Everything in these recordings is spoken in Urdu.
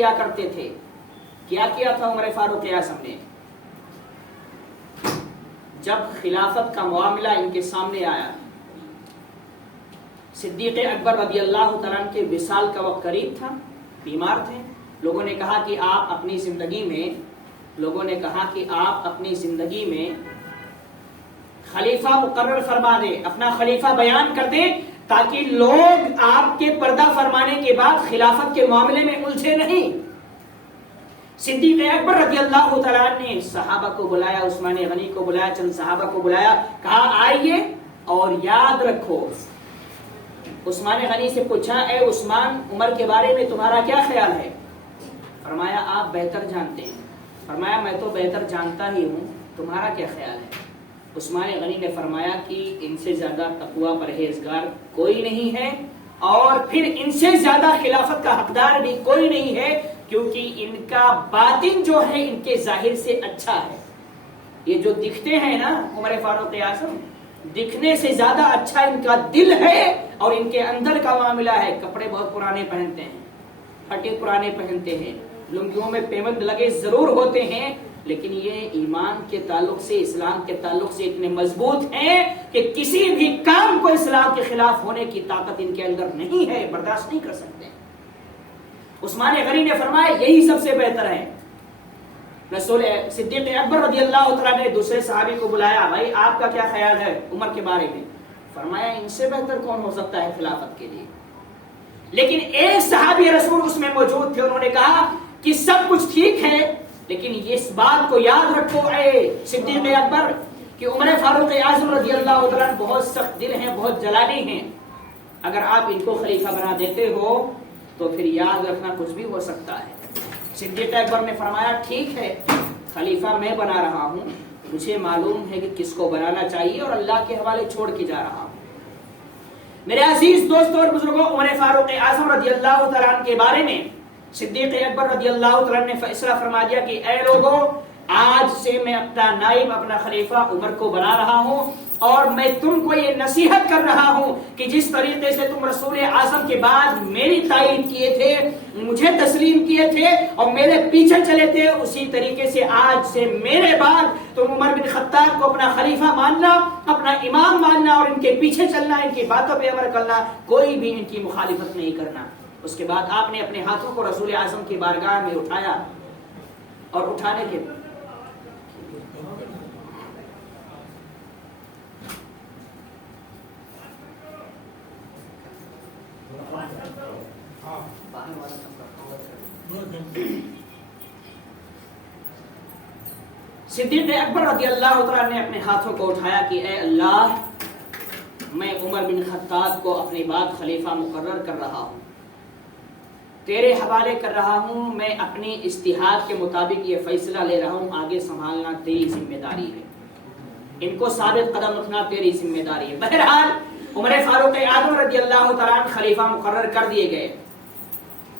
کیا کرتے تھے. کیا کیا تھا عمر فاروق اعظم نے؟ جب خلافت کا معاملہ ان کے سامنے آیا، صدیق اکبر رضی اللہ تعالیٰ عنہ کے وصال کا وقت قریب تھا، بیمار تھے. لوگوں نے کہا کہ آپ اپنی زندگی میں خلیفہ مقرر فرما دیں، اپنا خلیفہ بیان کر دیں تاکہ لوگ آپ کے پردہ فرمانے کے بعد خلافت کے معاملے میں الجھے نہیں. صدیق اکبر رضی اللہ تعالیٰ نے صحابہ کو بلایا، عثمان غنی کو بلایا، چند صحابہ کو بلایا، کہا آئیے اور یاد رکھو. عثمان غنی سے پوچھا، اے عثمان، عمر کے بارے میں تمہارا کیا خیال ہے؟ فرمایا آپ بہتر جانتے ہیں. فرمایا میں تو بہتر جانتا ہی ہوں، تمہارا کیا خیال ہے؟ عثمان غنی نے فرمایا کہ ان سے زیادہ تقوی پرہیزگار کوئی نہیں ہے، اور پھر ان سے زیادہ خلافت کا حقدار بھی کوئی نہیں ہے، کیونکہ ان کا باطن جو ہے ان کے ظاہر سے اچھا ہے. یہ جو دکھتے ہیں نا عمر فاروق اعظم، دکھنے سے زیادہ اچھا ان کا دل ہے اور ان کے اندر کا معاملہ ہے. کپڑے بہت پرانے پہنتے ہیں، پھٹے پرانے پہنتے ہیں، لنگیوں میں پیوند لگے ضرور ہوتے ہیں، لیکن یہ ایمان کے تعلق سے، اسلام کے تعلق سے اتنے مضبوط ہیں کہ کسی بھی کام کو اسلام کے خلاف ہونے کی طاقت ان کے اندر نہیں ہے، برداشت نہیں کر سکتے. عثمان غنی نے فرمایا یہی سب سے بہتر ہے. رسول صدیق اکبر رضی اللہ تعالیٰ نے دوسرے صحابی کو بلایا، بھائی آپ کا کیا خیال ہے عمر کے بارے میں؟ فرمایا ان سے بہتر کون ہو سکتا ہے خلافت کے لیے. لیکن ایک صحابی رسول اس میں موجود تھے، انہوں نے کہا کہ سب کچھ ٹھیک ہے، لیکن اس بات کو یاد رکھو اے صدیق اکبر کہ عمر فاروق اعظم رضی اللہ تعالیٰ بہت سخت دل ہیں، بہت جلالی ہیں. اگر آپ ان کو خلیفہ بنا دیتے ہو تو پھر یاد رکھنا کچھ بھی ہو سکتا ہے. صدیق اکبر نے فرمایا ٹھیک ہے، خلیفہ میں بنا رہا ہوں، مجھے معلوم ہے کہ کس کو بنانا چاہیے اور اللہ کے حوالے چھوڑ کے جا رہا ہوں. میرے عزیز دوستوں اور بزرگوں، عمر فاروق اعظم رضی اللہ تعالیٰ عنہ کے بارے میں صدیق اکبر رضی اللہ تعالیٰ نے فیصلہ فرما دیا کہ اے لوگوں، آج سے میں اپنا نائب، اپنا خلیفہ عمر کو بنا رہا ہوں، اور میں تم کو یہ نصیحت کر رہا ہوں کہ جس طریقے سے تم رسول اعظم کے بعد میری تائید کیے تھے، مجھے تسلیم کیے تھے اور میرے پیچھے چلے تھے، اسی طریقے سے آج سے میرے بعد تم عمر بن خطاب کو اپنا خلیفہ ماننا، اپنا امام ماننا اور ان کے پیچھے چلنا، ان کی باتوں پہ عمل کرنا، کوئی بھی ان کی مخالفت نہیں کرنا. اس کے بعد آپ نے اپنے ہاتھوں کو رسول اعظم کی بارگاہ میں اٹھایا، اور اٹھانے کے صدیق اکبر رضی اللہ تعالیٰ نے اپنے ہاتھوں کو اٹھایا کہ اے اللہ، میں عمر بن خطاب کو اپنے بعد خلیفہ مقرر کر رہا ہوں، تیرے حوالے کر رہا ہوں، میں اپنی اجتہاد کے مطابق یہ فیصلہ لے رہا ہوں، آگے سنبھالنا تیری ذمہ داری ہے، ان کو ثابت قدم رکھنا تیری ذمہ داری ہے. بہرحال عمر فاروق اعظم رضی اللہ تعالیٰ عنہ خلیفہ مقرر کر دیے گئے.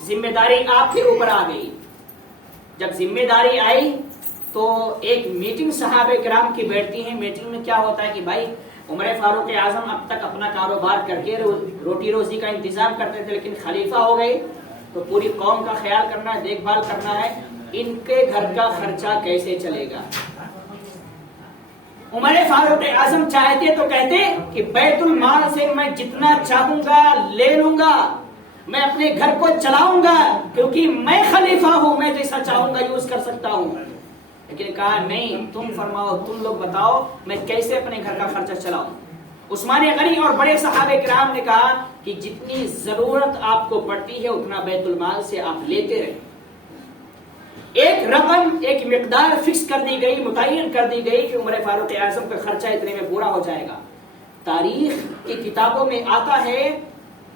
ذمہ داری آپ کے اوپر آ گئی. جب ذمہ داری آئی تو ایک میٹنگ صحابہ کرام کی بیٹھتی ہے. میٹنگ میں کیا ہوتا ہے کہ بھائی عمر فاروق اعظم اب تک اپنا کاروبار کر کے روٹی روزی کا انتظام کرتے تھے، لیکن خلیفہ ہو گئے تو پوری قوم کا خیال کرنا ہے، دیکھ بھال کرنا ہے، ان کے گھر کا خرچہ کیسے چلے گا. عمر فاروق اعظم چاہتے تو کہتے کہ بیت المال سے میں جتنا چاہوں گا لے لوں گا، میں اپنے گھر کو چلاؤں گا، کیونکہ میں خلیفہ ہوں، میں جیسا چاہوں گا یوز کر سکتا ہوں. لیکن کہا نہیں، تم فرماؤ، تم لوگ بتاؤ میں کیسے اپنے گھر کا خرچہ چلاؤں. عثمان غنی اور بڑے صحابہ کرام نے کہا کہ جتنی ضرورت آپ کو پڑتی ہے اتنا بیت المال سے آپ لیتے رہیں. ایک رقم، ایک مقدار فکس کر دی گئی، متعین کر دی گئی کہ عمر فاروق اعظم کا خرچہ اتنے میں پورا ہو جائے گا. تاریخ کی کتابوں میں آتا ہے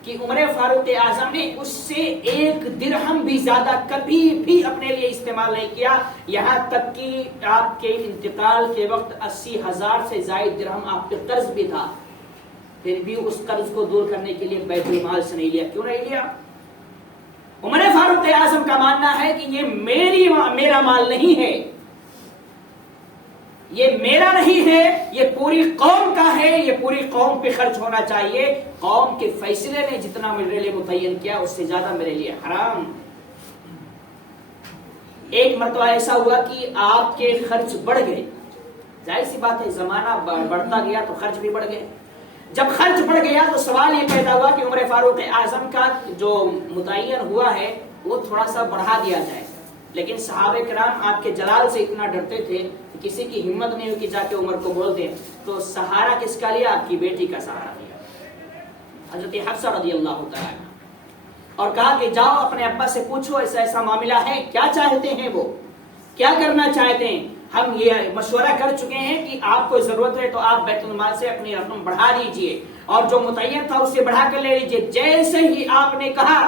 کہ عمر فاروق اعظم نے اس سے ایک درہم بھی زیادہ کبھی بھی اپنے لیے استعمال نہیں کیا، یہاں تک کہ آپ کے انتقال کے وقت 80,000 سے زائد درہم آپ کے قرض بھی تھا، پھر بھی اس قرض کو دور کرنے کے لیے بیت المال سے نہیں لیا. کیوں نہیں لیا؟ عمر فاروق اعظم کا ماننا ہے کہ یہ میرا مال نہیں ہے، یہ میرا نہیں ہے، یہ پوری قوم کا ہے، یہ پوری قوم پہ خرچ ہونا چاہیے. قوم کے فیصلے نے جتنا میرے لیے متعین کیا اس سے زیادہ میرے لیے حرام. ایک مرتبہ ایسا ہوا کہ آپ کے خرچ بڑھ گئے. ظاہر سی بات ہے زمانہ بڑھتا گیا تو خرچ بھی بڑھ گئے. جب خرچ بڑھ گیا تو سوال یہ پیدا ہوا کہ عمر فاروق اعظم کا جو متعین ہوا ہے وہ تھوڑا سا بڑھا دیا جائے. لیکن صحابہ کرام آپ کے جلال سے اتنا ڈرتے تھے کہ کسی کی ہمت نہیں ہوئی کہ جا کے عمر کو بول دیں. تو سہارا کس کا لیا؟ آپ کی بیٹی کا سہارا لیا، حضرت حفصہ رضی اللہ تعالیٰ عنہ، اور کہا کہ جاؤ اپنے ابا سے پوچھو ایسا ایسا معاملہ ہے، کیا چاہتے ہیں، وہ کیا کرنا چاہتے ہیں. ہم یہ مشورہ کر چکے ہیں کہ آپ کو ضرورت ہے تو آپ بیت المال سے اپنی رقم بڑھا لیجئے اور جو متعین تھا اسے بڑھا کر لے لیجئے. جیسے ہی آپ نے کہا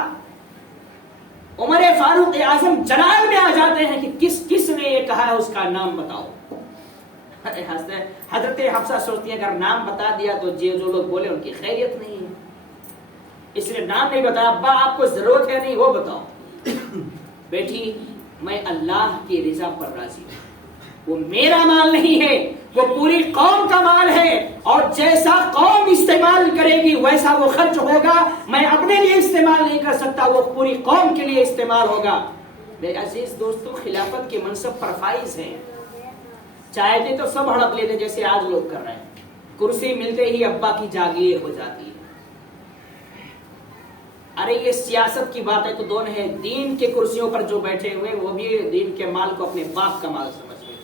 عمر فاروق اعظم جلال میں آ جاتے ہیں کہ کس کس نے یہ کہا ہے، اس کا نام بتاؤ. حضرت حفصہ سوچتی ہے اگر نام بتا دیا تو جو لوگ بولے ان کی خیریت نہیں ہے، اس لیے نام نہیں بتایا. ابا آپ کو ضرورت ہے نہیں وہ بتاؤ. بیٹی میں اللہ کی رضا پر راضی ہوں، وہ میرا مال نہیں ہے، وہ پوری قوم کا مال ہے، اور جیسا قوم استعمال کرے گی ویسا وہ خرچ ہوگا. میں اپنے لیے استعمال نہیں کر سکتا، وہ پوری قوم کے لیے استعمال ہوگا. میرے عزیز دوستو، خلافت کے منصب پر فائز ہیں. چاہتے تو سب ہڑپ لیتے جیسے آج لوگ کر رہے ہیں. کرسی ملتے ہی ابا کی جاگیر ہو جاتی ہے. ارے یہ سیاست کی بات ہے تو دونوں ہے. دین کے کرسیوں پر جو بیٹھے ہوئے وہ بھی دین کے مال کو اپنے باپ کا مال سمجھ رہے ہیں.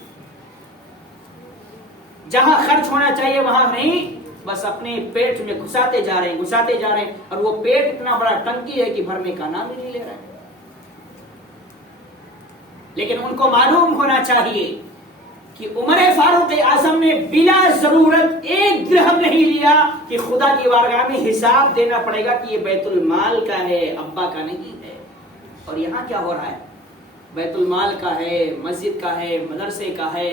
جہاں خرچ ہونا چاہیے وہاں نہیں، بس اپنے پیٹ میں گھساتے جا رہے ہیں، اور وہ پیٹ اتنا بڑا ٹنکی ہے کہ بھرنے کا نام ہی نہیں لے رہا ہے. لیکن ان کو معلوم ہونا چاہیے کہ عمر فاروق اعظم نے بلا ضرورت ایک درہم نہیں لیا کہ خدا کی بارگاہ میں حساب دینا پڑے گا کہ یہ بیت المال کا ہے، ابا کا نہیں ہے. اور یہاں کیا ہو رہا ہے؟ بیت المال کا ہے، مسجد کا ہے، مدرسے کا ہے،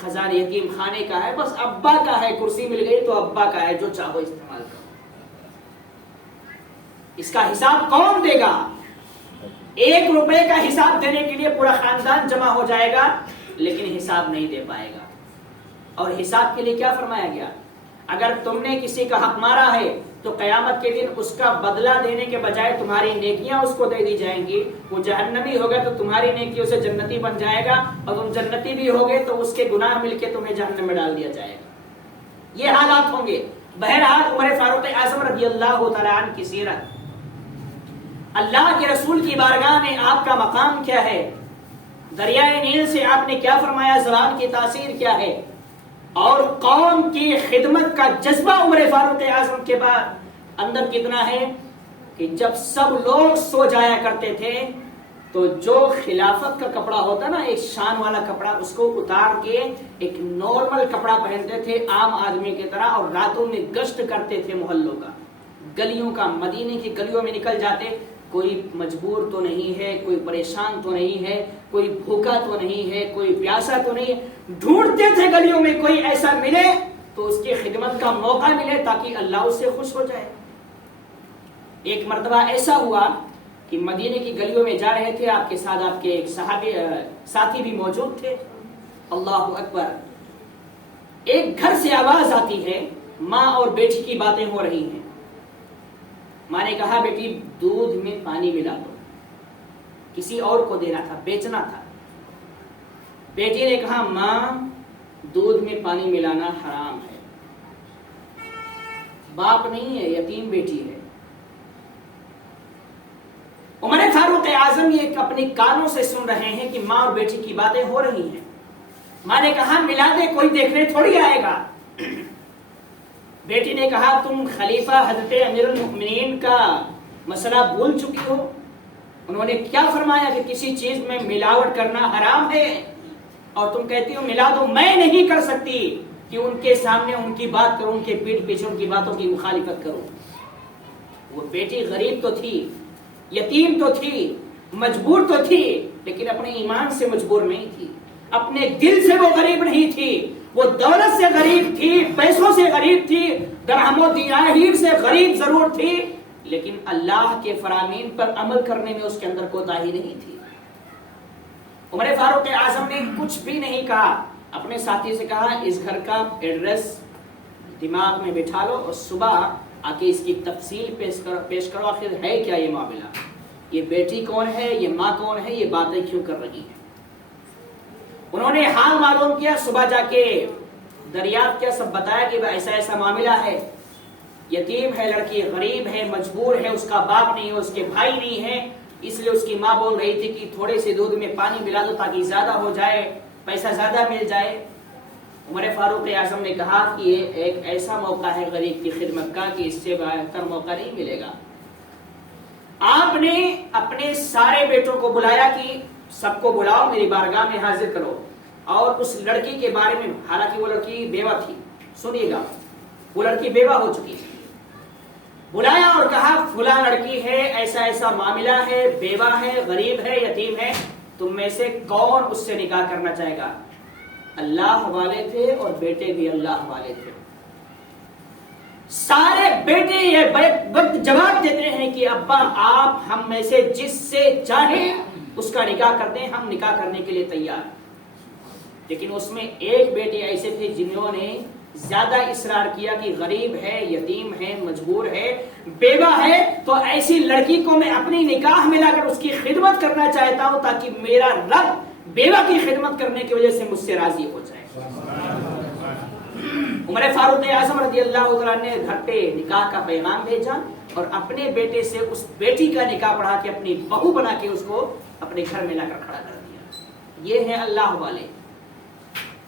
خزانہ یتیم خانے کا ہے، بس ابا کا ہے. کرسی مل گئی تو ابا کا ہے، جو چاہو استعمال کرو. اس کا حساب کون دے گا؟ 1 روپے کا حساب دینے کے لیے پورا خاندان جمع ہو جائے گا لیکن حساب نہیں دے پائے گا. اور حساب کے لیے کیا فرمایا گیا؟ اگر تم نے کسی کا حق مارا ہے تو قیامت کے دن اس کا بدلہ دینے کے بجائے تمہاری نیکیاں اس کو دے دی جائیں گی. وہ جہنمی ہوگا تو تمہاری نیکیوں سے جنتی بن جائے گا، اور تم جنتی بھی ہوگے تو اس کے گناہ مل کے تمہیں جہنم میں ڈال دیا جائے گا. یہ حالات ہوں گے. بہرحال عمر فاروق اعظم رضی اللہ تعالیٰ عنہ کی سیرت، اللہ کے رسول کی بارگاہ میں آپ کا مقام کیا ہے، دریائے نیل سے آپ نے کیا فرمایا، زبان کی تاثیر کیا ہے، اور قوم کی خدمت کا جذبہ عمر فاروق اعظم کے بعد اندر کتنا ہے کہ جب سب لوگ سو جایا کرتے تھے تو جو خلافت کا کپڑا ہوتا نا، ایک شان والا کپڑا، اس کو اتار کے ایک نارمل کپڑا پہنتے تھے عام آدمی کی طرح، اور راتوں میں گشت کرتے تھے محلوں کا، گلیوں کا. مدینے کی گلیوں میں نکل جاتے. کوئی مجبور تو نہیں ہے، کوئی پریشان تو نہیں ہے، کوئی بھوکا تو نہیں ہے، کوئی پیاسا تو نہیں ہے. ڈھونڈتے تھے گلیوں میں کوئی ایسا ملے تو اس کی خدمت کا موقع ملے تاکہ اللہ اس سے خوش ہو جائے. ایک مرتبہ ایسا ہوا کہ مدینے کی گلیوں میں جا رہے تھے، آپ کے ساتھ آپ کے ایک صحابی ساتھی بھی موجود تھے. اللہ اکبر. ایک گھر سے آواز آتی ہے، ماں اور بیٹی کی باتیں ہو رہی ہیں. ماں نے کہا بیٹی دودھ میں پانی ملا دو، کسی اور کو دینا تھا، بیچنا تھا. بیٹی نے کہا ماں دودھ میں پانی ملانا حرام ہے. باپ نہیں ہے، یتیم بیٹی ہے. عمر فاروق اعظم یہ اپنے کانوں سے سن رہے ہیں کہ ماں اور بیٹی کی باتیں ہو رہی ہیں. ماں نے کہا ملا دے، کوئی دیکھنے تھوڑی آئے گا. بیٹی نے کہا تم خلیفہ حضرت امیر المؤمنین کا مسئلہ بھول چکی ہو. انہوں نے کیا فرمایا کہ کسی چیز میں ملاوٹ کرنا حرام ہے، اور تم کہتی ہو ملا دو. میں نہیں کر سکتی کہ ان کے سامنے ان کی بات کروں، ان کے پیٹھ پیچھے ان کی باتوں کی مخالفت کروں. وہ بیٹی غریب تو تھی، یتیم تو تھی، مجبور تو تھی، لیکن اپنے ایمان سے مجبور نہیں تھی، اپنے دل سے وہ غریب نہیں تھی. وہ دولت سے غریب تھی، پیسوں سے غریب تھی، درہم و دینار سے غریب ضرور تھی، لیکن اللہ کے فرامین پر عمل کرنے میں اس کے اندر کوتاہی نہیں تھی. عمر فاروق اعظم نے کچھ بھی نہیں کہا، اپنے ساتھی سے کہا اس گھر کا ایڈریس دماغ میں بٹھا لو اور صبح آ کے اس کی تفصیل پیش کرو. آخر ہے کیا یہ معاملہ، یہ بیٹی کون ہے، یہ ماں کون ہے، یہ باتیں کیوں کر رہی ہیں. انہوں نے حال معلوم کیا، صبح جا کے دریافت کیا، سب بتایا کہ ایسا ایسا معاملہ ہے، یتیم ہے لڑکی، غریب ہے، مجبور ہے، اس کا باپ نہیں ہے، اس کے بھائی نہیں ہے، اس لیے اس کی ماں بول رہی تھی کہ تھوڑے سے دودھ میں پانی ملا دو تاکہ زیادہ ہو جائے، پیسہ زیادہ مل جائے۔ عمر فاروق اعظم نے کہا کہ یہ ایک ایسا موقع ہے غریب کی خدمت کا کہ اس سے بہتر موقع نہیں ملے گا۔ آپ نے اپنے سارے بیٹوں کو بلایا کہ سب کو بلاؤ، میری بارگاہ میں حاضر کرو، اور اس لڑکی کے بارے میں، حالانکہ وہ لڑکی بیوہ تھی، سنیے گا، وہ لڑکی بیوہ ہو چکی تھی، بلایا اور کہا فلاں لڑکی ہے، ایسا ایسا معاملہ ہے، بیوہ ہے، غریب ہے، یتیم ہے، تم میں سے کون اس سے نکاح کرنا چاہے گا؟ اللہ والے تھے اور بیٹے بھی اللہ والے تھے۔ سارے بیٹے یہ وقت جواب دیتے ہیں کہ ابا آپ ہم میں سے جس سے چاہیں اس کا نکاح کرتے ہیں، ہم نکاح کرنے کے لیے تیار۔ لیکن اس میں ایک بیٹے ایسے تھے جنہوں نے زیادہ اصرار کیا کہ غریب ہے، یتیم ہے، مجبور ہے، بیوہ ہے، تو ایسی لڑکی کو میں اپنی نکاح میں لا کر اس کی خدمت کرنا چاہتا ہوں تاکہ میرا رب بیوہ کی خدمت کرنے کی وجہ سے مجھ سے راضی ہو جائے۔ عمر فاروق اعظم رضی اللہ عنہ نے گھر پہ نکاح کا پیغام بھیجا اور اپنے بیٹے سے اس بیٹی کا نکاح پڑھا کے اپنی بہو بنا کے اس کو اپنے گھر میں لا کر کھڑا کر دیا۔ یہ ہے اللہ والے۔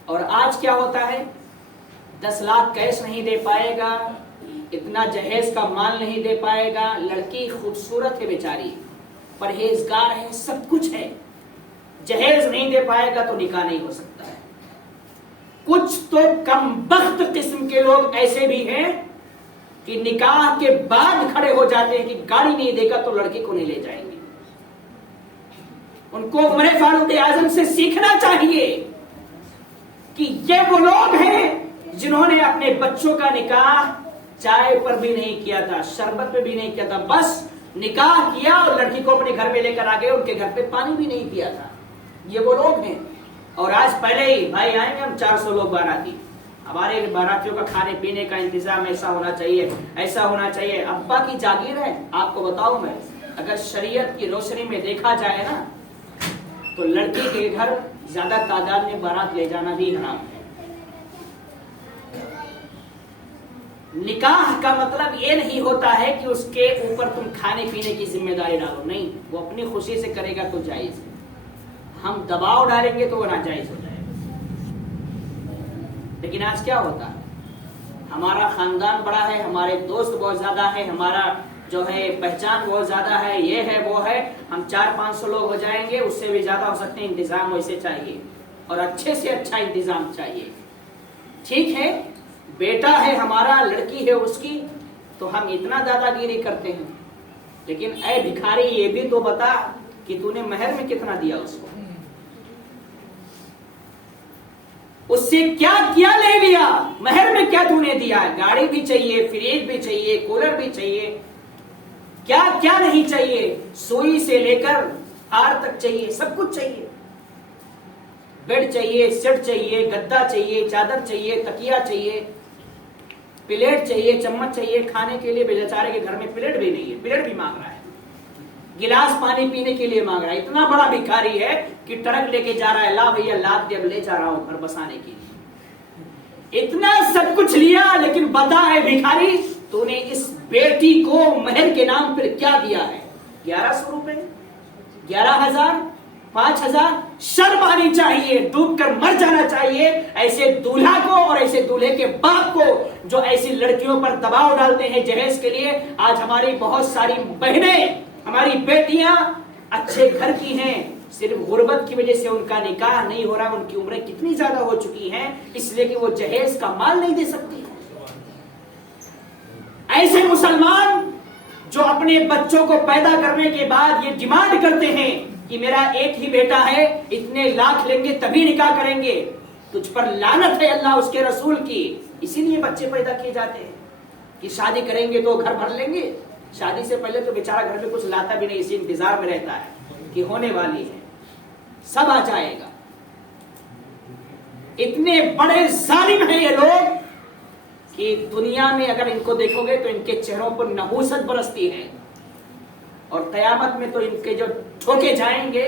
اور آج کیا ہوتا ہے، 10 لاکھ کیش نہیں دے پائے گا، اتنا جہیز کا مال نہیں دے پائے گا، لڑکی خوبصورت ہے بیچاری، پرہیزگار ہے، سب کچھ ہے، جہیز نہیں دے پائے گا تو نکاح نہیں ہو سکتا ہے۔ کچھ تو کم بخت قسم کے لوگ ایسے بھی ہیں کہ نکاح کے بعد کھڑے ہو جاتے ہیں کہ گاڑی نہیں دے گا تو لڑکی کو نہیں لے جائیں گے۔ ان کو عمر فاروق اعظم سے سیکھنا چاہیے کہ یہ وہ لوگ ہیں جنہوں نے اپنے بچوں کا نکاح چائے پر بھی نہیں کیا تھا، شربت پہ بھی نہیں کیا تھا، بس نکاح کیا اور لڑکی کو اپنے گھر میں لے کر آ گئے، ان کے گھر پہ پانی بھی نہیں پیا تھا۔ یہ وہ لوگ ہیں۔ اور آج پہلے ہی بھائی آئیں گے ہم 400 لوگ باراتی، ہمارے باراتیوں کا کھانے پینے کا انتظام ایسا ہونا چاہیے، ایسا ہونا چاہیے۔ ابا کی جاگیر ہے، آپ کو بتاؤں میں، اگر شریعت کی روشنی میں دیکھا جائے نا تو لڑکی کے گھر زیادہ تعداد میں بارات لے جانا بھی حرام ہے۔ نکاح کا مطلب یہ نہیں ہوتا ہے کہ اس کے اوپر تم کھانے پینے کی ذمہ داری ڈالو، نہیں، وہ اپنی خوشی سے کرے گا تو جائز ہے، ہم دباؤ ڈالیں گے تو وہ ناجائز ہو جائے گا۔ لیکن آج کیا ہوتا ہے، ہمارا خاندان بڑا ہے، ہمارے دوست بہت زیادہ ہے، ہمارا جو ہے پہچان بہت زیادہ ہے، یہ ہے وہ ہے، ہم 400-500 لوگ ہو جائیں گے، اس سے بھی زیادہ ہو سکتے ہیں، انتظام ویسے چاہیے اور اچھے سے اچھا انتظام چاہیے۔ ٹھیک ہے، بیٹا ہے ہمارا، لڑکی ہے اس کی، تو ہم اتنا دادا گیری کرتے ہیں، لیکن اے بھکاری یہ بھی تو بتا کہ تو نے مہر میں کتنا دیا اس کو، اس سے کیا کیا لے لیا، مہر میں کیا تو نے دیا، گاڑی بھی چاہیے، فریج بھی چاہیے، کولر بھی چاہیے، کیا کیا نہیں چاہیے، سوئی سے لے کر ہار تک چاہیے، سب کچھ چاہیے، بیڈ چاہیے، سیٹ چاہیے، گدا چاہیے، چادر چاہیے، تکیا چاہیے، پلیٹ چاہیے، چمچ چاہیے، کھانے کے لیے بیچارے کے گھر میں پلیٹ بھی نہیں ہے، پلیٹ بھی مانگ رہا ہے، گلاس پانی پینے کے لیے مانگ رہا ہے، اتنا بڑا بھکاری ہے کہ ٹرک لے کے جا رہا ہے، لا بھیا لاد دے، اب لے جا رہا ہوں گھر بسانے کے لیے، اتنا سب کچھ لیا، لیکن بتا ہے بھکاری تو نے اس بیٹی کو مہر کے نام پر کیا دیا ہے؟ 1100 روپے، 11,000، 5,000، شرم آنی چاہیے، ڈوب کر مر جانا چاہیے ایسے دولہا کو اور ایسے دولہے کے باپ کو جو ایسی لڑکیوں پر دباؤ ڈالتے ہیں جہیز کے لیے۔ آج ہماری بہت ساری بہنیں، ہماری بیٹیاں اچھے گھر کی ہیں، صرف غربت کی وجہ سے ان کا نکاح نہیں ہو رہا، ان کی عمریں کتنی زیادہ ہو چکی ہیں اس لیے کہ وہ جہیز کا مال نہیں دے سکتی۔ ایسے مسلمان جو اپنے بچوں کو پیدا کرنے کے بعد یہ ڈیمانڈ کرتے ہیں کہ میرا ایک ہی بیٹا ہے، اتنے لاکھ لیں گے تبھی نکاح کریں گے، تجھ پر لعنت ہے اللہ اس کے رسول کی۔ اسی لیے بچے پیدا کیے جاتے ہیں کہ شادی کریں گے تو گھر بھر لیں گے، شادی سے پہلے تو بیچارہ گھر میں کچھ لاتا بھی نہیں، اسی انتظار میں رہتا ہے کہ ہونے والی ہے، سب آ جائے گا۔ اتنے بڑے ظالم ہیں یہ لوگ کہ دنیا میں اگر ان کو دیکھو گے تو ان کے چہروں پر نحوست برستی ہے، اور قیامت میں تو ان کے جو ٹھوکے جائیں گے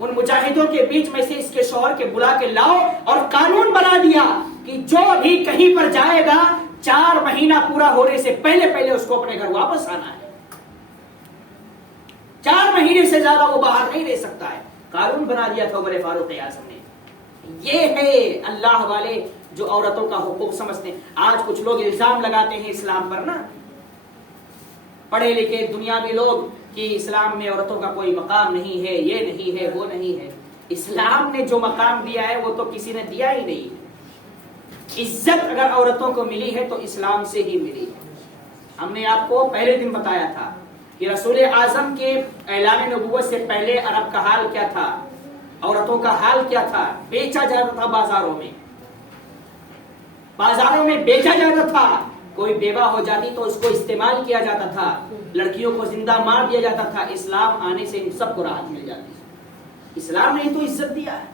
ان مجاہدوں کے بیچ میں سے اس کے شوہر کے بلا کے لاؤ اور قانون بنا دیا کہ جو بھی کہیں پر جائے گا 4 مہینہ پورا ہونے سے پہلے اس کو اپنے گھر واپس آنا ہے. 4 مہینے سے زیادہ وہ باہر نہیں رہ سکتا ہے. قانون بنا دیا تھا عمر فاروق اعظم نے. یہ ہے اللہ والے جو عورتوں کا حقوق سمجھتے ہیں. آج کچھ لوگ الزام لگاتے ہیں اسلام پر نا، پڑھے لکھے دنیاوی لوگ، کہ اسلام میں عورتوں کا کوئی مقام نہیں ہے، یہ نہیں ہے، وہ نہیں ہے. اسلام نے جو مقام دیا ہے وہ تو کسی نے دیا ہی نہیں. عزت اگر عورتوں کو ملی ہے تو اسلام سے ہی ملی ہے. ہم نے آپ کو پہلے دن بتایا تھا کہ رسول اعظم کے اعلان نبوت سے پہلے عرب کا حال کیا تھا، عورتوں کا حال کیا تھا. بیچا جاتا تھا بازاروں میں بیچا جاتا تھا. کوئی بیوہ ہو جاتی تو اس کو استعمال کیا جاتا تھا، لڑکیوں کو زندہ مار دیا جاتا تھا. اسلام آنے سے ان سب کو راحت مل جاتی ہے. اسلام نے تو عزت دیا ہے.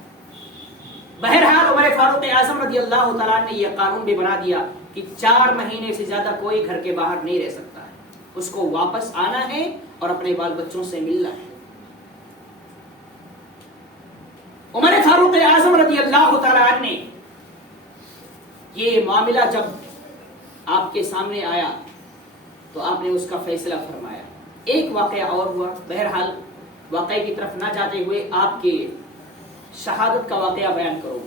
بہرحال عمر فاروق اعظم رضی اللہ تعالیٰ نے یہ قانون بھی بنا دیا کہ 4 مہینے سے زیادہ کوئی گھر کے باہر نہیں رہ سکتا ہے. اس کو واپس آنا ہے اور اپنے بال بچوں سے ملنا ہے. عمر فاروق اعظم رضی اللہ تعالیٰ نے یہ معاملہ جب آپ کے سامنے آیا تو آپ نے اس کا فیصلہ فرمایا. ایک واقعہ اور ہوا. بہرحال واقعے کی طرف نہ جاتے ہوئے آپ کے شہادت کا واقعہ بیان کروں.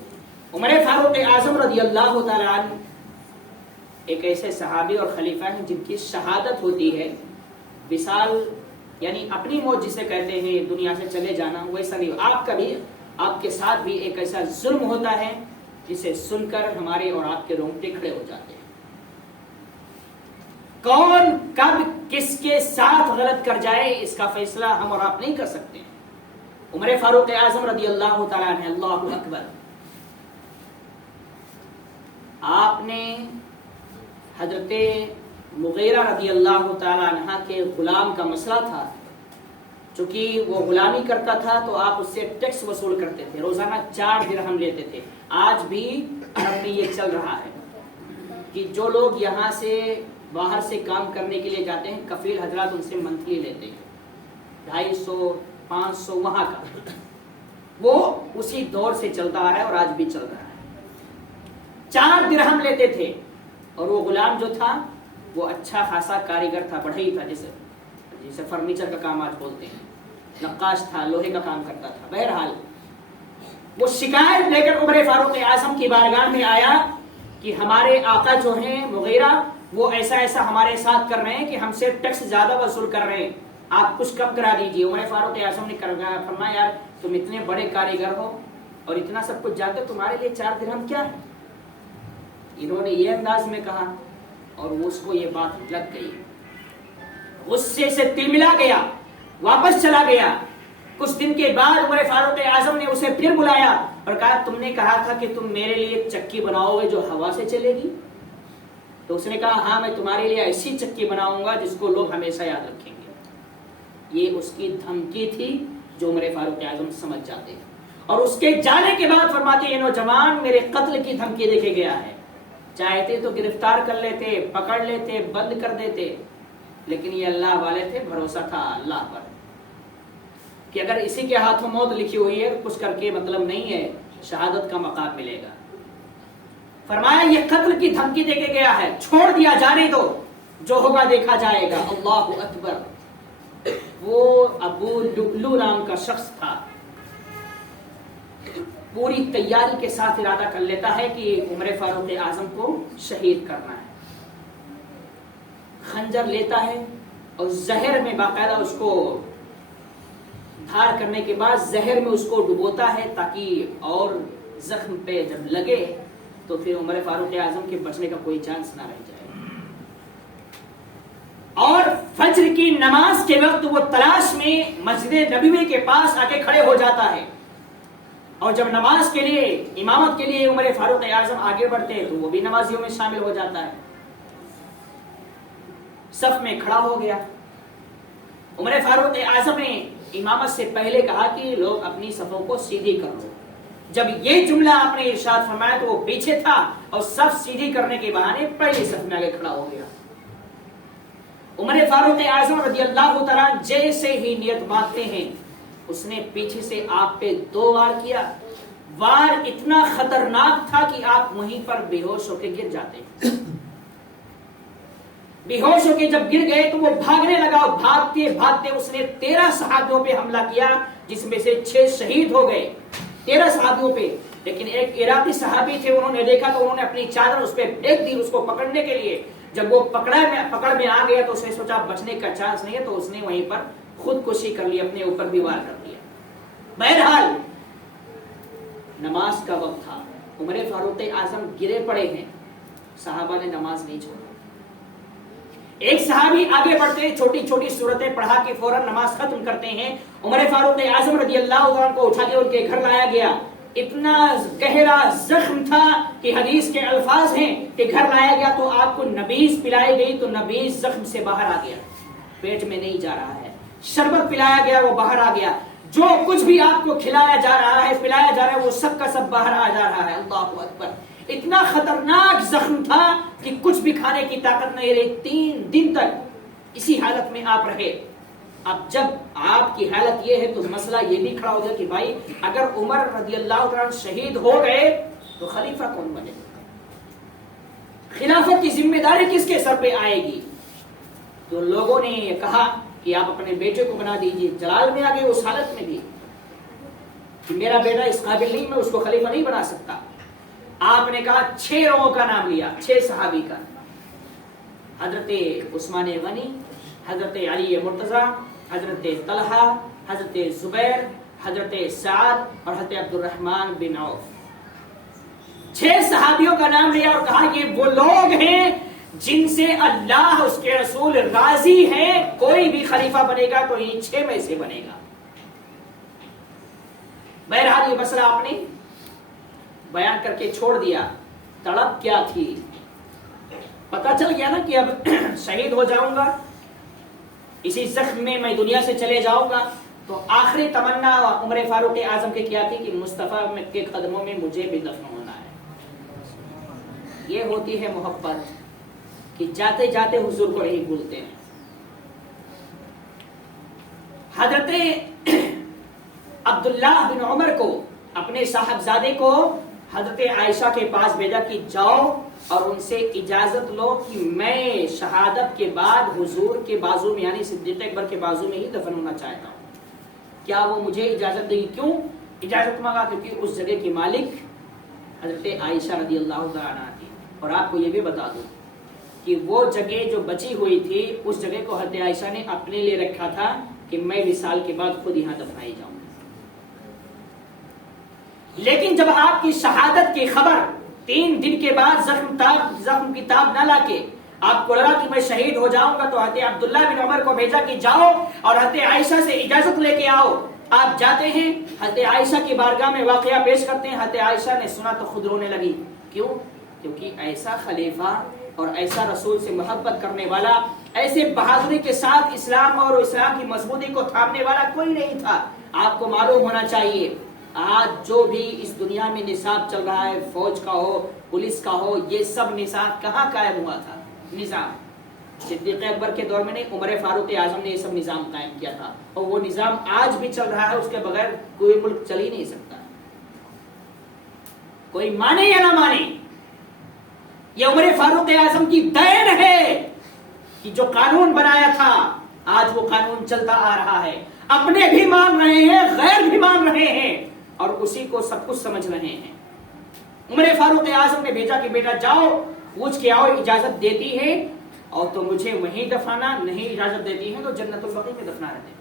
عمر فاروق اعظم رضی اللہ تعالیٰ عنہ ایک ایسے صحابی اور خلیفہ ہیں جن کی شہادت ہوتی ہے وصال، یعنی اپنی موت جسے کہتے ہیں، دنیا سے چلے جانا، ویسا نہیں. آپ کا بھی، آپ کے ساتھ بھی ایک ایسا ظلم ہوتا ہے جسے سن کر ہمارے اور آپ کے رونگٹے کھڑے ہو جاتے ہیں. کون کب کس کے ساتھ غلط کر جائے اس کا فیصلہ ہم اور آپ نہیں کر سکتے. عمر فاروق اعظم رضی اللہ تعالیٰ عنہ، اللہ اکبر، آپ نے حضرت مغیرہ رضی اللہ تعالیٰ عنہ کے غلام کا مسئلہ تھا. چونکہ وہ غلامی کرتا تھا تو آپ اس سے ٹیکس وصول کرتے تھے، روزانہ 4 درہم لیتے تھے. آج بھی عرب میں یہ چل رہا ہے کہ جو لوگ یہاں سے باہر سے کام کرنے کے لیے جاتے ہیں، کفیل حضرات ان سے منتھلی لیتے ہیں 250 500 وہاں کا. وہ اسی دور سے چلتا آ رہا ہے اور آج بھی چل رہا ہے. 4 درہم لیتے تھے اور وہ غلام جو تھا وہ اچھا خاصا کاریگر تھا، بڑھئی تھا، جسے فرنیچر کا کام آج بولتے ہیں، نقاش تھا، لوہے کا کام کرتا تھا. بہرحال وہ شکایت لے کر عمر فاروق اعظم کی بارگاہ میں آیا کہ ہمارے آقا جو ہیں مغیرہ وہ ایسا ایسا ہمارے ساتھ کر رہے ہیں کہ ہم سے ٹیکس زیادہ وصول کر رہے ہیں، آپ کچھ کم کرا دیجیے. عمر فاروق اعظم نے فرمایا یار تم اتنے بڑے کاریگر ہو اور اتنا سب کچھ جانتے، تمہارے لیے 4 درہم کیا ہے. انہوں نے یہ انداز میں کہا اور اس کو یہ بات لگ گئی، غصے سے تلملا گیا، واپس چلا گیا. کچھ دن کے بعد عمر فاروق اعظم نے اسے پھر بلایا اور کہا تم نے کہا تھا کہ تم میرے لیے چکی بناؤ گے جو ہوا سے چلے گی. تو اس نے کہا ہاں میں تمہارے لیے ایسی چکی بناؤں گا جس کو لوگ ہمیشہ یاد رکھیں گے. یہ اس کی دھمکی تھی جو عمر فاروق اعظم سمجھ جاتے ہیں. اور اس کے جانے کے بعد فرماتے ہیں یہ نوجوان میرے قتل کی دھمکی دے کے گیا ہے. چاہتے تو گرفتار کر لیتے، پکڑ لیتے، بند کر دیتے، لیکن یہ اللہ والے تھے، بھروسہ تھا اللہ پر کہ اگر اسی کے ہاتھوں موت لکھی ہوئی ہے کچھ کر کے مطلب نہیں ہے، شہادت کا مقام ملے گا. فرمایا یہ قتل کی دھمکی دے کے گیا ہے، چھوڑ دیا، جانے دو، جو ہوگا دیکھا جائے گا. اللہ اکبر. وہ ابو لؤلؤ نام کا شخص تھا، پوری تیاری کے ساتھ ارادہ کر لیتا ہے کہ عمر فاروق اعظم کو شہید کرنا ہے. خنجر لیتا ہے اور زہر میں باقاعدہ اس کو دھار کرنے کے بعد زہر میں اس کو ڈبوتا ہے تاکہ اور زخم پہ جب لگے تو پھر عمر فاروق اعظم کے بچنے کا کوئی چانس نہ رہ جائے. اور فجر کی نماز کے وقت وہ تلاش میں مسجد نبوی کے پاس آ کے کھڑے ہو جاتا ہے اور جب نماز کے لیے امامت کے لیے عمر فاروق اعظم آگے بڑھتے ہیں تو وہ بھی نمازیوں میں شامل ہو جاتا ہے. صف میں کھڑا ہو گیا. عمر فاروق اعظم نے امامت سے پہلے کہا کہ لوگ اپنی صفوں کو سیدھی کر لو. جب یہ جملہ آپ نے ارشاد فرمایا تو وہ پیچھے تھا اور صف سیدھی کرنے کے بہانے پہلی صف میں آگے کھڑا ہو گیا. عمر فاروق اعظم رضی اللہ تعالیٰ جیسے ہی نیت باندھتے ہیں اس نے پیچھے سے آپ پہ 2 وار کیا. وار اتنا خطرناک تھا کہ آپ وہیں پر بے ہوش ہو کے گر جاتے. بے ہوش ہو کے جب گر گئے تو وہ بھاگنے لگا. بھاگتے بھاگتے اس نے 13 صحابیوں پہ حملہ کیا جس میں سے 6 شہید ہو گئے. 13 صحابیوں پہ. لیکن ایک عراقی صحابی تھے, انہوں نے دیکھا تو انہوں نے اپنی چادر اس پہ پھینک دی اس کو پکڑنے کے لیے. جب وہ پکڑ میں آ گیا تو اس نے سوچا بچنے کا چانس نہیں ہے, تو اس نے وہیں پر خودکشی کر لی, اپنے اوپر بھی وار کر دیا. بہرحال نماز کا وقت تھا, عمر فاروق اعظم گرے پڑے ہیں, صحابہ نے نماز نہیں چھوڑا. ایک صحابی آگے بڑھتے چھوٹی چھوٹی سورتیں پڑھا کے فوراً نماز ختم کرتے ہیں. عمر فاروق اعظم رضی اللہ عنہ کو اٹھا کے ان کے گھر لایا گیا. اتنا گہرا زخم تھا کہ حدیث کے الفاظ ہیں کہ گھر لایا گیا تو آپ کو نبیذ پلائی گئی تو نبیذ زخم سے باہر آ گیا, پیٹ میں نہیں جا رہا ہے. شربت پلایا گیا وہ باہر آ گیا. جو کچھ بھی آپ کو کھلایا جا رہا ہے پلایا جا رہا ہے وہ سب کا سب باہر آ جا رہا ہے. اللہ اکبر. اتنا خطرناک زخم تھا کہ کچھ بھی کھانے کی طاقت نہیں رہی. 3 دن تک اسی حالت میں آپ رہے. اب جب آپ کی حالت یہ ہے تو مسئلہ یہ بھی کھڑا ہو گیا کہ بھائی اگر عمر رضی اللہ عنہ شہید ہو گئے تو خلیفہ کون بنے گا, خلافت کی ذمہ داری کس کے سر پہ آئے گی؟ تو لوگوں نے یہ کہا کہ آپ اپنے بیٹے کو بنا دیجیے. جلال میں آ گئے اس حالت میں بھی کہ میرا بیٹا اس قابل نہیں, میں اس کو خلیفہ نہیں بنا سکتا. آپ نے کہا 6 لوگوں کا نام لیا, 6 صحابی کا. حضرت عثمان غنی, حضرت علی مرتضی, حضرت طلحہ, حضرت زبیر, حضرت سعد اور حضرت عبد الرحمن بن عوف. 6 صحابیوں کا نام لیا اور کہا یہ وہ لوگ ہیں جن سے اللہ اس کے رسول راضی ہیں. کوئی بھی خلیفہ بنے گا تو یہ 6 میں سے بنے گا. بہرحال یہ مسئلہ آپ نے بیان کر کے چھوڑ دیا. تڑپ کیا تھی؟ پتا چل گیا نا کہ اب شہید ہو جاؤں گا, اسی زخم میں میں دنیا سے چلے جاؤں گا. تو آخری تمنا عمر فاروق اعظم کی کیا تھی کہ مصطفیٰ کے قدموں میں مجھے بھی دفن ہونا ہے. یہ ہوتی ہے محبت کہ جاتے جاتے حضور کو نہیں بھولتے ہیں. حضرت عبداللہ بن عمر کو, اپنے صاحبزادے کو حضرت عائشہ کے پاس بھیجا کہ جاؤ اور ان سے اجازت لو کہ میں شہادت کے بعد حضور کے بازو میں یعنی صدیق اکبر کے بازو میں ہی دفن ہونا چاہتا ہوں. کیا وہ مجھے اجازت دے گی؟ کیوں اجازت مانگا؟ کیونکہ اس جگہ کی مالک حضرت عائشہ رضی اللہ تعالیٰ عنہا تھی. اور آپ کو یہ بھی بتا دوں کہ وہ جگہ جو بچی ہوئی تھی اس جگہ کو حضرت عائشہ نے اپنے لیے رکھا تھا کہ میں وصال کے بعد خود یہاں دفنائی جاؤں. لیکن جب آپ کی شہادت کی خبر 3 دن کے بعد زخم کی تاب نہ لا کے آپ کو لگا کہ میں شہید ہو جاؤں گا, تو حضرت عبداللہ بن عمر کو بھیجا کہ جاؤ اور حضرت عائشہ سے اجازت لے کے آؤ. آپ جاتے ہیں, حضرت عائشہ کی بارگاہ میں واقعہ پیش کرتے ہیں. حضرت عائشہ نے سنا تو خود رونے لگی. کیوں؟ کیونکہ ایسا خلیفہ اور ایسا رسول سے محبت کرنے والا, ایسے بہادری کے ساتھ اسلام اور اسلام کی مضبوطی کو تھامنے والا کوئی نہیں تھا. آپ کو معلوم ہونا چاہیے آج جو بھی اس دنیا میں نصاب چل رہا ہے, فوج کا ہو, پولیس کا ہو, یہ سب نصاب کہاں قائم ہوا تھا؟ نظام صدیق اکبر کے دور میں نہیں, عمر فاروق اعظم نے یہ سب نظام قائم کیا تھا. اور وہ نظام آج بھی چل رہا ہے, اس کے بغیر کوئی ملک چل ہی نہیں سکتا. کوئی مانے یا نہ مانے, یہ عمر فاروق اعظم کی دین ہے کہ جو قانون بنایا تھا آج وہ قانون چلتا آ رہا ہے. اپنے بھی مان رہے ہیں, غیر بھی مان رہے ہیں, اور اسی کو سب کچھ سمجھ رہے ہیں. عمر فاروق اعظم نے بھیجا کہ بیٹا جاؤ پوچھ کے آؤ, اجازت دیتی ہے اور تو مجھے وہیں دفنانا, نہیں اجازت دیتی ہے تو جنت البقیع میں دفنا رہتے,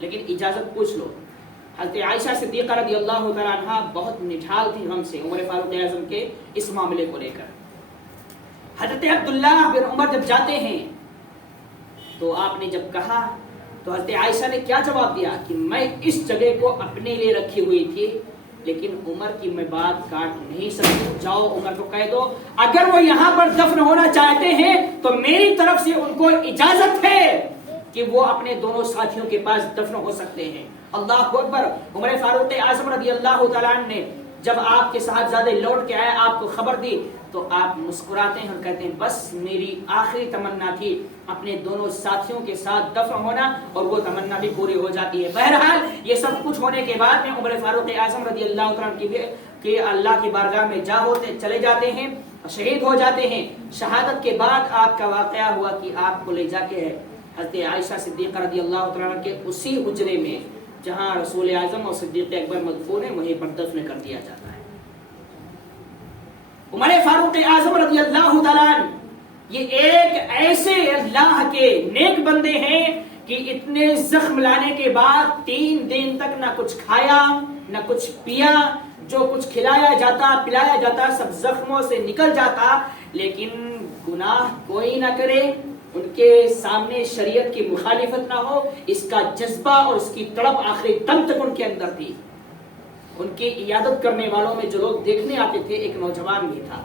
لیکن اجازت پوچھ لو. حضرت عائشہ صدیقہ رضی اللہ تعالیٰ عنہا بہت نڈھال تھی ہم سے عمر فاروق اعظم کے اس معاملے کو لے کر. حضرت عبداللہ بن عمر جب جاتے ہیں تو آپ نے جب کہا تو حضرت عائشہ نے کیا جواب دیا کہ میں اس جگہ کو اپنے لیے رکھی ہوئی تھی, لیکن عمر کی میں بات کاٹ نہیں سکتی. جاؤ عمر کو کہہ دو اگر وہ یہاں پر دفن ہونا چاہتے ہیں تو میری طرف سے ان کو اجازت ہے کہ وہ اپنے دونوں ساتھیوں کے پاس دفن ہو سکتے ہیں. اللہ اکبر. عمر فاروق اعظم رضی اللہ تعالیٰ عنہ نے جب آپ کے صاحبزادے لوٹ کے آئے، آپ کو خبر دی، تو آپ مسکراتے ہیں اور کہتے ہیں بس میری آخری تمنا تھی اپنے دونوں ساتھیوں کے ساتھ دفن ہونا، اور وہ تمنا بھی پوری ہو جاتی ہے۔ بہرحال یہ سب کچھ ہونے کے بعد میں عمر فاروق اعظم رضی اللہ تعالیٰ کہ اللہ کی بارگاہ میں چلے جاتے ہیں، شہید ہو جاتے ہیں۔ شہادت کے بعد آپ کا واقعہ ہوا کہ آپ کو لے جا کے حضرت عائشہ صدیقہ رضی اللہ تعالیٰ کے اسی حجرے میں جہاں رسول اعظم اور صدیق اکبر مدفون ہیں وہیں پر دفن کر دیا جاتا ہے۔ عمر فاروق اعظم رضی اللہ تعالیٰ یہ ایک ایسے اللہ کے نیک بندے ہیں کہ اتنے زخم لانے کے بعد 3 دن تک نہ کچھ کھایا نہ کچھ پیا، جو کچھ کھلایا جاتا پلایا جاتا سب زخموں سے نکل جاتا، لیکن گناہ کوئی نہ کرے، ان کے سامنے شریعت کی مخالفت نہ ہو، اس کا جذبہ اور اس کی تڑپ آخری دم تک ان کے اندر تھی۔ ان کی عیادت کرنے والوں میں جو لوگ دیکھنے آتے تھے ایک نوجوان بھی تھا،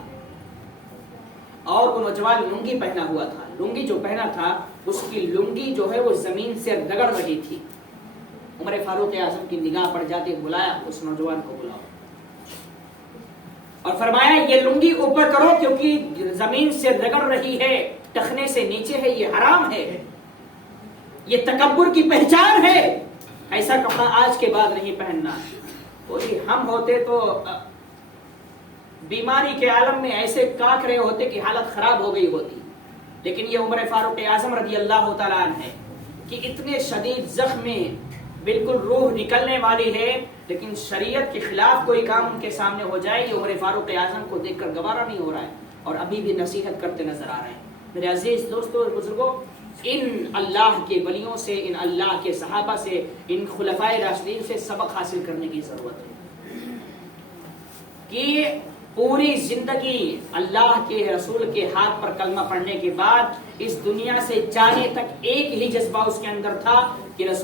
اور وہ نوجوان لنگی پہنا ہوا تھا۔ لنگی جو پہنا تھا اس کی لنگی جو ہے وہ زمین سے رگڑ رہی تھی۔ عمر فاروق اعظم کی نگاہ پڑ جاتی، بلایا اس نوجوان کو، بلاؤ، اور فرمایا یہ لنگی اوپر کرو کیونکہ زمین سے رگڑ رہی ہے، ٹخنے سے نیچے ہے، یہ حرام ہے، یہ تکبر کی پہچان ہے، ایسا کپڑا آج کے بعد نہیں پہننا۔ ہم ہوتے تو بیماری کے عالم میں ایسے کاک رہے ہوتے کہ حالت خراب ہو گئی ہوتی، لیکن یہ عمر فاروق اعظم رضی اللہ تعالیٰ عنہ ہے کہ اتنے شدید زخم میں بالکل روح نکلنے والی ہے، لیکن شریعت کے خلاف کوئی کام ان کے سامنے ہو جائے، یہ عمر فاروق اعظم کو دیکھ کر گوارا نہیں ہو رہا ہے، اور ابھی بھی نصیحت کرتے نظر آ رہے ہیں۔ میرے عزیز دوستو اور بزرگوں، ان اللہ کے ولیوں سے، ان اللہ کے صحابہ سے، ان خلفائے راشدین سے سبق حاصل کرنے کی ضرورت ہے کہ پوری زندگی اللہ کے رسول کے ہاتھ پر کلمہ پڑھنے کے بعد اس دنیا سے جانے تک ایک ہی جذبہ اس کے اندر تھا کہ رسول